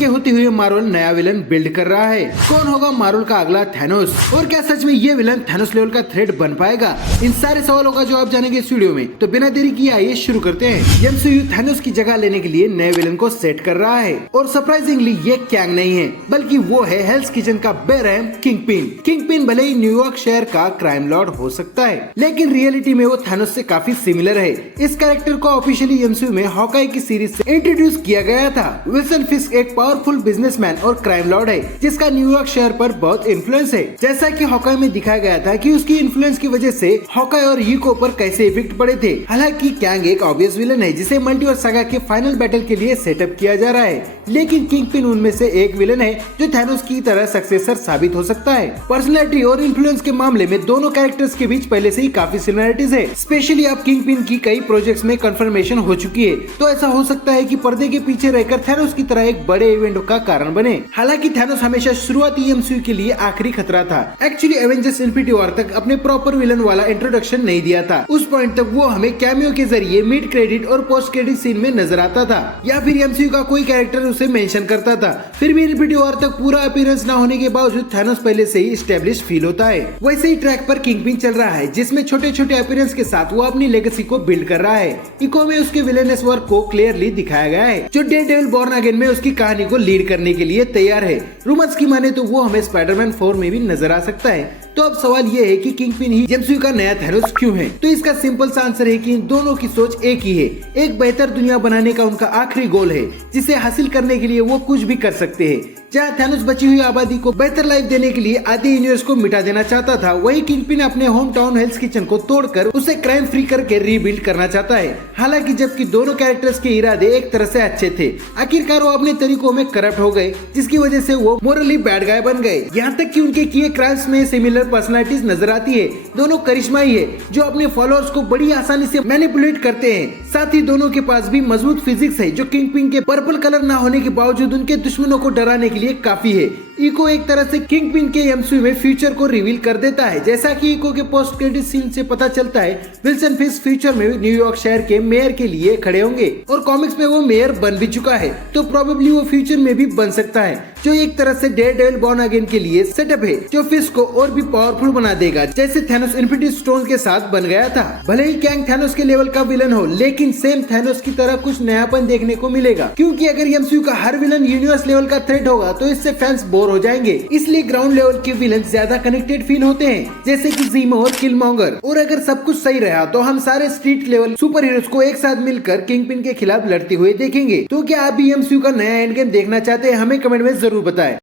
के होते हुए मार्वल नया विलन बिल्ड कर रहा है। कौन होगा मार्वल का अगला थैनोस, और क्या सच में ये विलन थैनोस लेवल का थ्रेट बन पाएगा? इन सारे सवालों का जवाब जानेंगे इस वीडियो में। तो बिना देरी किए आइए शुरू करते हैं। एमसीयू थैनोस की जगह लेने के लिए नए विलन को सेट कर रहा है, और सरप्राइजिंगली ये कैंग नहीं है, बल्कि वो है हेल्स किचन का बेरहम किंगपिन। किंगपिन भले ही न्यूयॉर्क शहर का क्राइम लॉर्ड हो सकता है, लेकिन रियलिटी में वो थैनोस से काफी सिमिलर है। इस कैरेक्टर को ऑफिशियली एमसीयू में हॉकाई की सीरीज से इंट्रोड्यूस किया गया था। विल्सन फिस्क एक पावरफुल बिजनेसमैन और क्राइम लॉर्ड है, जिसका न्यूयॉर्क शहर पर बहुत इन्फ्लुएंस है। जैसा कि हॉकाई में दिखाया गया था कि उसकी इन्फ्लुएंस की वजह से हॉकाई और यूको पर कैसे इफेक्ट पड़े थे। हालांकि कैंग एक ऑब्वियस विलन है, जिसे मल्टीवर्स सागा के फाइनल बैटल के लिए सेटअप किया जा रहा है, लेकिन किंगपिन उनमें से एक विलन है जो थैनोस की तरह सक्सेसर साबित हो सकता है। पर्सनैलिटी और इन्फ्लुएंस के मामले में दोनों कैरेक्टर्स के बीच पहले से ही काफी सिमिलरिटीज है। स्पेशली अब किंगपिन की कई प्रोजेक्ट्स में कंफर्मेशन हो चुकी है, तो ऐसा हो सकता है कि पर्दे के पीछे रहकर थैनोस की तरह एक बड़े इवेंट का कारण बने। हालांकि थैनोस हमेशा शुरुआती एमसीयू के लिए आखिरी खतरा था। एक्चुअली एवेंजर्स इन्फिनिटी वॉर तक अपने प्रॉपर विलन वाला इंट्रोडक्शन नहीं दिया था। उस पॉइंट तक वो हमें कैमियो के जरिए मिड क्रेडिट और पोस्ट क्रेडिट सीन में नजर आता था, या फिर एमसीयू का कोई कैरेक्टर उसे मेंशन करता था। फिर भी इन्फिनिटी वॉर तक पूरा अपीयरेंस न होने के बावजूद थैनोस पहले से ही एस्टेब्लिश फील होता है। वैसे ही ट्रैक पर किंगपिन चल रहा है, जिसमें छोटे छोटे अपीयरेंस के साथ वो अपनी लेगेसी को बिल्ड कर रहा है। इको में उसके विलेनस वर्क को क्लियरली दिखाया गया है, जो डेयरडेविल बॉर्न अगेन में उसकी कहानी को लीड करने के लिए तैयार है। रूमर्स की माने तो वो हमें स्पाइडरमैन 4 में भी नजर आ सकता है। तो अब सवाल ये है कि किंगपिन ही एमसीयू का नया थैनोस क्यों है? तो इसका सिंपल सा आंसर है कि इन दोनों की सोच एक ही है। एक बेहतर दुनिया बनाने का उनका आखिरी गोल है, जिसे हासिल करने के लिए वो कुछ भी कर सकते हैं। जहाँ थैनोस बची हुई आबादी को बेहतर लाइफ देने के लिए आधे यूनिवर्स को मिटा देना चाहता था, वही किंगपिन अपने होम टाउन हेल्स किचन को तोड़कर उसे क्राइम फ्री करके रीबिल्ड करना चाहता है। हालांकि जबकि दोनों कैरेक्टर्स के इरादे एक तरह से अच्छे थे, आखिरकार वो अपने तरीकों में करप्ट हो गए, जिसकी वजह से वो मोरली बैड गाय बन गए। यहाँ तक कि उनके किए क्राइम्स में सिमिलर पर्सनालिटीज नजर आती है। दोनों करिश्मा ही है, जो अपने फॉलोअर्स को बड़ी आसानी से मैनिपुलेट करते हैं। साथ ही दोनों के पास भी मजबूत फिजिक्स है, जो किंगपिन के पर्पल कलर न होने के बावजूद उनके दुश्मनों को डराने के लिए काफी है। इको एक तरह से किंगपिन के एमसीयू में फ्यूचर को रिवील कर देता है। जैसा कि इको के पोस्ट क्रेडिट सीन से पता चलता है, विल्सन फिस्क फ्यूचर में न्यूयॉर्क शहर के मेयर के लिए खड़े होंगे, और कॉमिक्स में वो मेयर बन भी चुका है, तो प्रोबेबली वो फ्यूचर में भी बन सकता है, जो एक तरह से डेयरडेविल बॉर्न अगेन के लिए सेटअप है, जो फिस्क को और भी पावरफुल बना देगा, जैसे थैनोस इन्फिनिटी स्टोन के साथ बन गया था। भले ही कैंग थैनोस के लेवल का विलन हो, लेकिन सेम थैनोस की तरह कुछ नयापन देखने को मिलेगा, क्योंकि अगर एमसीयू का हर विलन यूनिवर्स लेवल का थ्रेट होगा तो इससे फैंस बोर हो जाएंगे। इसलिए ग्राउंड लेवल के विलन ज्यादा कनेक्टेड फील होते हैं, जैसे कि ज़ीमो और किलमॉन्गर। और अगर सब कुछ सही रहा तो हम सारे स्ट्रीट लेवल सुपर हीरोज को एक साथ मिलकर किंगपिन के खिलाफ लड़ते हुए देखेंगे। तो क्या आप भी एमसीयू का नया एंड गेम देखना चाहते हैं? हमें कमेंट में जरूर बताएं।